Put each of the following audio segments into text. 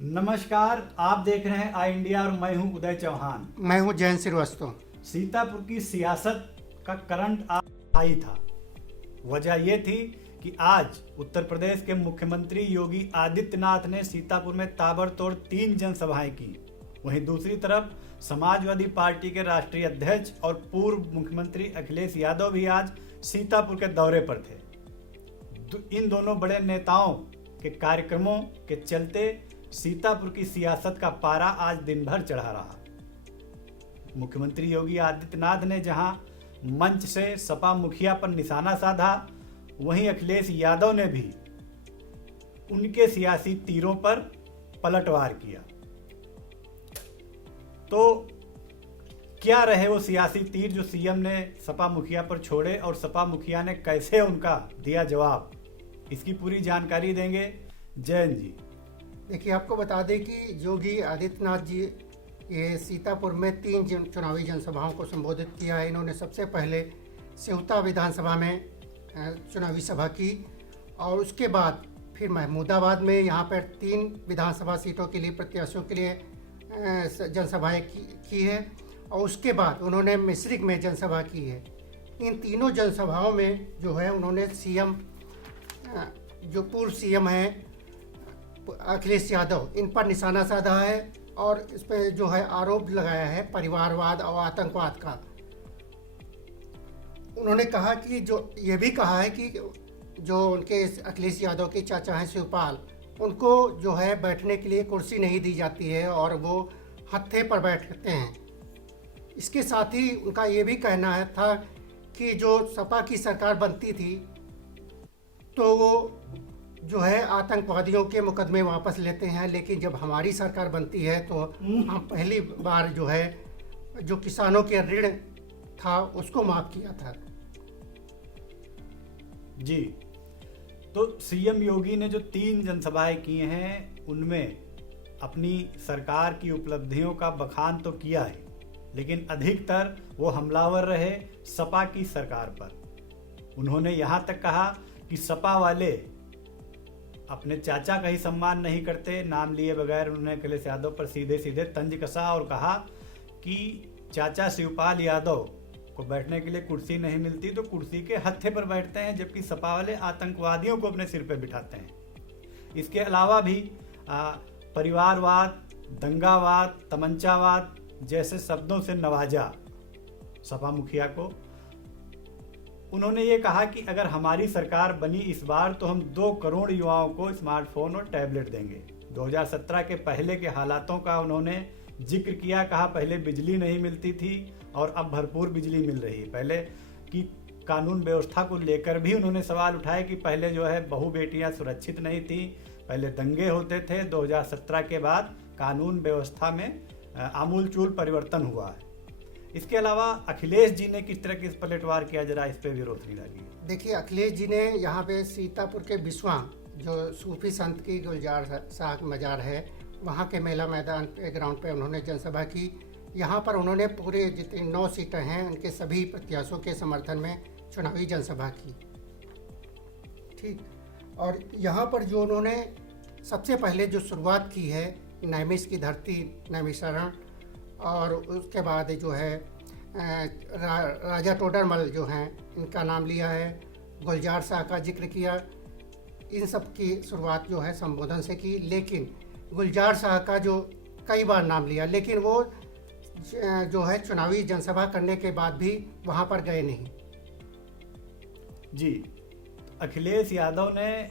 नमस्कार, आप देख रहे हैं आई इंडिया और मैं हूं उदय चौहान। मैं हूं जयंत श्रीवास्तव। सीतापुर की सियासत का करंट आज हाई था। वजह यह थी कि आज उत्तर प्रदेश के मुख्यमंत्री योगी आदित्यनाथ ने सीतापुर में ताबड़तोड़ 3 जनसभाएं की। वहीं दूसरी तरफ समाजवादी पार्टी के राष्ट्रीय अध्यक्ष और पूर्व मुख्यमंत्री अखिलेश यादव भी आज सीतापुर के दौरे पर थे। इन दोनों बड़े नेताओं के कार्यक्रमों के चलते सीतापुर की सियासत का पारा आज दिन भर चढ़ा रहा। मुख्यमंत्री योगी आदित्यनाथ ने जहां मंच से सपा मुखिया पर निशाना साधा, वहीं अखिलेश यादव ने भी उनके सियासी तीरों पर पलटवार किया। तो क्या रहे वो सियासी तीर जो सीएम ने सपा मुखिया पर छोड़े और सपा मुखिया ने कैसे उनका दिया जवाब, इसकी पूरी जानकारी देंगे जयंत जी। देखिए, आपको बता दें कि योगी आदित्यनाथ जी ये सीतापुर में 3 चुनावी जनसभाओं को संबोधित किया है। इन्होंने सबसे पहले सिवता विधानसभा में चुनावी सभा की और उसके बाद फिर महमूदाबाद में यहाँ पर 3 विधानसभा सीटों के लिए प्रत्याशियों के लिए जनसभाएं की है और उसके बाद उन्होंने मिश्रिक में जनसभा की है। इन तीनों जनसभाओं में जो है उन्होंने सीएम जो पूर्व सीएम हैं अखिलेश यादव, इन पर निशाना साधा है और इस पर जो है आरोप लगाया है परिवारवाद और आतंकवाद का। उन्होंने कहा कि जो ये भी कहा है कि जो उनके अखिलेश यादव के चाचा हैं शिवपाल, उनको जो है बैठने के लिए कुर्सी नहीं दी जाती है और वो हत्थे पर बैठते हैं। इसके साथ ही उनका ये भी कहना है था कि जो सपा की सरकार बनती थी तो वो जो है आतंकवादियों के मुकदमे वापस लेते हैं, लेकिन जब हमारी सरकार बनती है तो हम पहली बार जो है जो किसानों के ऋण था उसको माफ किया था। जी, तो सीएम योगी ने जो 3 जनसभाएं की हैं उनमें अपनी सरकार की उपलब्धियों का बखान तो किया है, लेकिन अधिकतर वो हमलावर रहे सपा की सरकार पर। उन्होंने यहाँ तक कहा कि सपा वाले अपने चाचा का ही सम्मान नहीं करते। नाम लिए बगैर उन्होंने अखिलेश यादव पर सीधे सीधे तंज कसा और कहा कि चाचा शिवपाल यादव को बैठने के लिए कुर्सी नहीं मिलती तो कुर्सी के हत्थे पर बैठते हैं, जबकि सपा वाले आतंकवादियों को अपने सिर पर बिठाते हैं। इसके अलावा भी परिवारवाद, दंगावाद, तमंचावाद जैसे शब्दों से नवाजा सपा मुखिया को। उन्होंने ये कहा कि अगर हमारी सरकार बनी इस बार तो हम 2 करोड़ युवाओं को स्मार्टफोन और टैबलेट देंगे। 2017 के पहले के हालातों का उन्होंने जिक्र किया। कहा पहले बिजली नहीं मिलती थी और अब भरपूर बिजली मिल रही है। पहले की कानून व्यवस्था को लेकर भी उन्होंने सवाल उठाए कि पहले जो है बहू बेटियां सुरक्षित नहीं थी, पहले दंगे होते थे। 2017 के बाद कानून व्यवस्था में आमूलचूल परिवर्तन हुआ है। इसके अलावा अखिलेश जी ने किस तरह की पलटवार किया, जरा इस पे भी रोशनी डालिए। देखिए, अखिलेश जी ने यहाँ पे सीतापुर के बिस्वा जो सूफी संत की गुलजार शाह मजार है, वहाँ के मेला मैदान पे ग्राउंड पे उन्होंने जनसभा की। यहाँ पर उन्होंने पूरे जितनी 9 सीटें हैं उनके सभी प्रत्याशियों के समर्थन में चुनावी जनसभा की। ठीक, और यहाँ पर जो उन्होंने सबसे पहले जो शुरुआत की है नैमिष की धरती नैमिषारण, और उसके बाद जो है राजा टोडरमल जो हैं इनका नाम लिया है, गुलजार शाह का जिक्र किया। इन सब की शुरुआत जो है संबोधन से की, लेकिन गुलजार शाह का जो कई बार नाम लिया, लेकिन वो जो है चुनावी जनसभा करने के बाद भी वहाँ पर गए नहीं। जी, अखिलेश यादव ने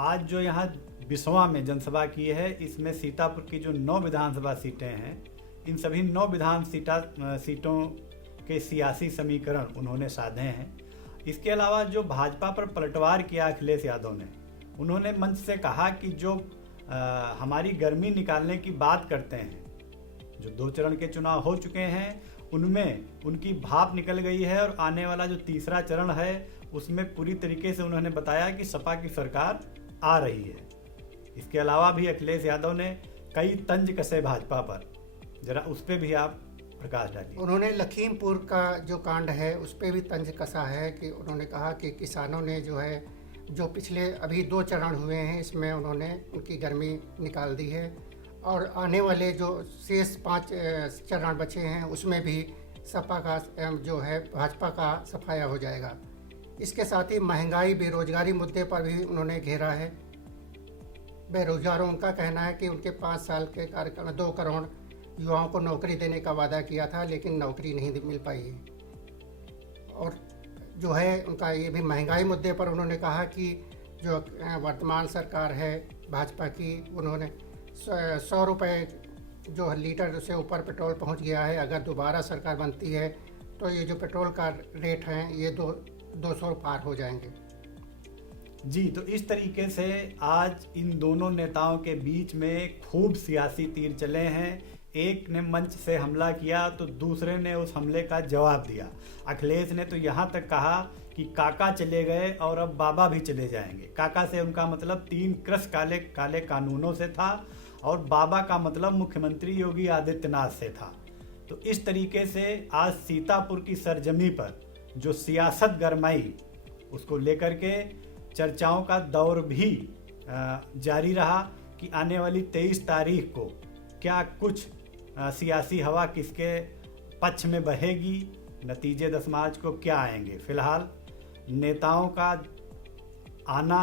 आज जो यहाँ बिस्वा में जनसभा की है, इसमें सीतापुर की जो 9 विधानसभा सीटें हैं, इन सभी 9 सीटों के सियासी समीकरण उन्होंने साधे हैं। इसके अलावा जो भाजपा पर पलटवार किया अखिलेश यादव ने, उन्होंने मंच से कहा कि जो हमारी गर्मी निकालने की बात करते हैं, जो 2 चरण के चुनाव हो चुके हैं उनमें उनकी भाप निकल गई है और आने वाला जो तीसरा चरण है उसमें पूरी तरीके से उन्होंने बताया कि सपा की सरकार आ रही है। इसके अलावा भी अखिलेश यादव ने कई तंज कसे भाजपा पर, जरा उस पर भी आप प्रकाश डालिए। उन्होंने लखीमपुर का जो कांड है उस पर भी तंज कसा है कि उन्होंने कहा कि किसानों ने जो है जो पिछले अभी 2 चरण हुए हैं इसमें उन्होंने उनकी गर्मी निकाल दी है, और आने वाले जो शेष 5 चरण बचे हैं उसमें भी सपा का जो है भाजपा का सफाया हो जाएगा। इसके साथ ही महंगाई बेरोजगारी मुद्दे पर भी उन्होंने घेरा है। बेरोजगारों उनका कहना है कि उनके 5 साल के कार्यकाल में 2 करोड़ युवाओं को नौकरी देने का वादा किया था, लेकिन नौकरी नहीं मिल पाई है। और जो है उनका ये भी महंगाई मुद्दे पर उन्होंने कहा कि जो वर्तमान सरकार है भाजपा की, उन्होंने 100 रुपये जो लीटर से ऊपर पेट्रोल पहुंच गया है। अगर दोबारा सरकार बनती है तो ये जो पेट्रोल का रेट है ये 200 पार हो जाएंगे। जी, तो इस तरीके से आज इन दोनों नेताओं के बीच में खूब सियासी तीर चले हैं। एक ने मंच से हमला किया तो दूसरे ने उस हमले का जवाब दिया। अखिलेश ने तो यहाँ तक कहा कि काका चले गए और अब बाबा भी चले जाएंगे। काका से उनका मतलब 3 कृष काले काले कानूनों से था और बाबा का मतलब मुख्यमंत्री योगी आदित्यनाथ से था। तो इस तरीके से आज सीतापुर की सरजमी पर जो सियासत गरमाई, उसको लेकर के चर्चाओं का दौर भी जारी रहा कि आने वाली 23 तारीख को क्या कुछ सियासी हवा किसके पक्ष में बहेगी, नतीजे 10 मार्च को क्या आएंगे। फिलहाल नेताओं का आना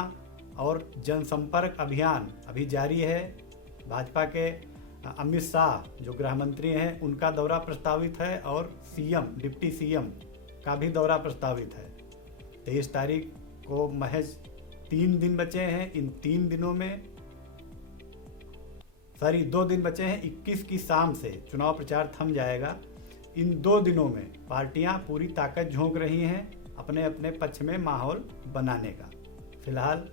और जनसंपर्क अभियान अभी जारी है। भाजपा के अमित शाह जो गृह मंत्री हैं उनका दौरा प्रस्तावित है और सीएम डिप्टी सीएम का भी दौरा प्रस्तावित है। 23 तारीख को महज 3 दिन बचे हैं। इन 3 दिनों में 2 दिन बचे हैं। 21 की शाम से चुनाव प्रचार थम जाएगा। इन 2 दिनों में पार्टियां पूरी ताकत झोंक रही हैं अपने अपने पक्ष में माहौल बनाने का। फिलहाल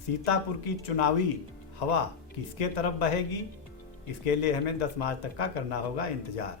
सीतापुर की चुनावी हवा किसके तरफ बहेगी, इसके लिए हमें 10 मार्च तक का करना होगा इंतजार।